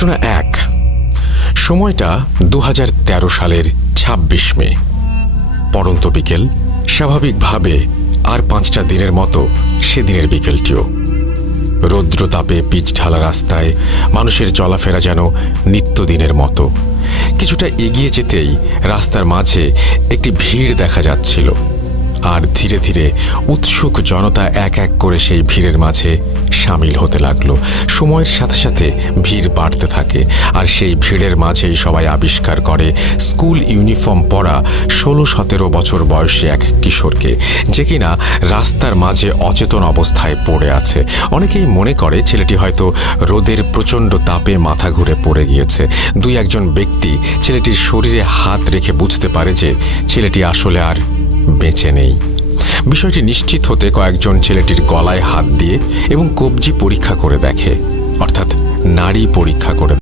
ঘটনা 1। সময়টা 2013 সালের 26 মে। পড়ন্ত বিকেল। স্বাভাবিকভাবে আর 5টা দিনের মতো সেদিনের বিকেলটিও। রৌদ্রতাপে পিচ ঢালা রাস্তায় মানুষের চলাফেরা যেন নিত্যদিনের মতো। কিছুটা এগিয়ে যেতেই রাস্তার মাঝে একটি ভিড় দেখা যাচ্ছিল, আর ধীরে ধীরে উৎসুক জনতা এক এক করে সেই ভিড়ের মাঝে সামিল হতে লাগলো। সময়ের সাথে সাথে ভিড় বাড়তে থাকে, আর সেই ভিড়ের মাঝেই সবাই আবিষ্কার করে স্কুল ইউনিফর্ম পরা 16-17 বছর বয়সী এক কিশোরকে, যে কিনা রাস্তার মাঝে অচেতন অবস্থায় পড়ে আছে। অনেকেই মনে করে ছেলেটি হয়তো রোদের প্রচণ্ড তাপে মাথা ঘুরে পড়ে গিয়েছে। 2-1 ব্যক্তি ছেলেটির শরীরে হাত রেখে বুঝতে পারে যে ছেলেটি আসলে আর বেঁচে নেই। বিষয়টি নিশ্চিত হতে কয়েকজন ছেলেটির গলায় হাত দিয়ে এবং কবজি পরীক্ষা করে দেখে, অর্থাৎ নাড়ি পরীক্ষা করে